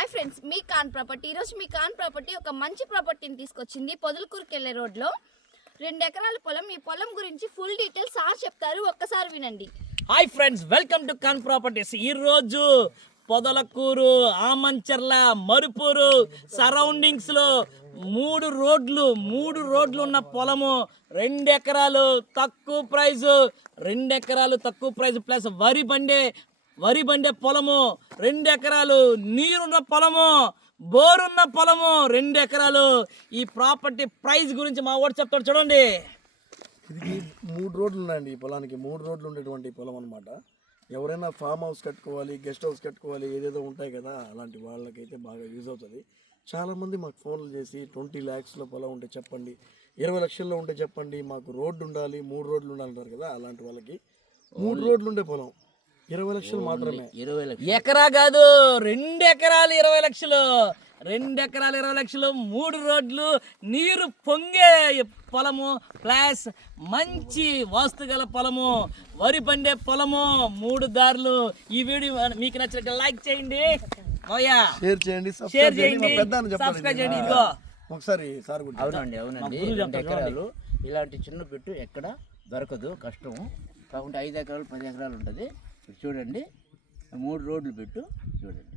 Hi friends, మీ కాన్ property. ఈరోజు మీ కాన్ property ఒక మంచి ప్రాపర్టీని తీసుకొచ్చింది. పొదలకూరుకి వెళ్ళే రోడ్లో 2 ఎకరాల పొలం. ఈ పొలం గురించి ఫుల్ డీటెయిల్స్ సార్ చెప్తారు, ఒక్కసారి వినండి. Hi friends, welcome to Kaan properties. ఈరోజు పొదలకూరు, ఆమంచర్ల, మరుపూరు సరౌండింగ్స్లో 3 రోడ్లు ఉన్న పొలము. 2 ఎకరాలు తక్కువ ప్రైజు, 2 ఎకరాలు తక్కువ ప్రైజు ప్లస్ వరి బండే పొలము. 2 ఎకరాలు నీరున్న పొలము, బోరున్న పొలము. 2 ఎకరాలు. ఈ ప్రాపర్టీ ప్రైస్ గురించి మా వాడు చెప్తాడు, చూడండి. ఇది 3 రోడ్లు ఉన్నాయండి. ఈ పొలానికి 3 రోడ్లు ఉండేటువంటి పొలం అనమాట. ఎవరైనా ఫామ్ హౌస్ కట్టుకోవాలి, గెస్ట్ హౌస్ కట్టుకోవాలి, ఏదేదో ఉంటాయి కదా, అలాంటి వాళ్ళకైతే బాగా యూజ్ అవుతుంది. చాలామంది మాకు ఫోన్లు చేసి 20 lakhsలో పొలం ఉంటే చెప్పండి, 20 లక్షల్లో ఉంటే చెప్పండి, మాకు రోడ్డు ఉండాలి, 3 రోడ్లు ఉండాలి అంటారు కదా. అలాంటి వాళ్ళకి 3 రోడ్లు ఉండే పొలం 20 లక్షలు మాత్రమే. ఎకరా కాదు, 2 ఎకరాలు 20 లక్షలు. 2 ఎకరాలు 20 లక్షలు, 3 రోడ్లు, నీరు పొంగే పొలము ప్లస్ మంచి వాస్తు గల పొలము, వరి పండే పొలము, 3 దారులు. ఈ వీడియో మీకు నచ్చినట్టు లైక్ చేయండి, షేర్ చేయండి, షేర్ చేయండి, పెద్ద సబ్స్క్రైబ్ చేయండి. ఇదిగో ఒకసారి సార్ కూడా అవునండి 2 ఎకరాలు ఇలాంటి చిన్న పెట్టు ఎక్కడ దొరకదు, కష్టము. కాకుంటే 5 ఎకరాలు 10 ఎకరాలు ఉంటుంది. చూడండి, 3 రోడ్లు పెట్టు చూడండి.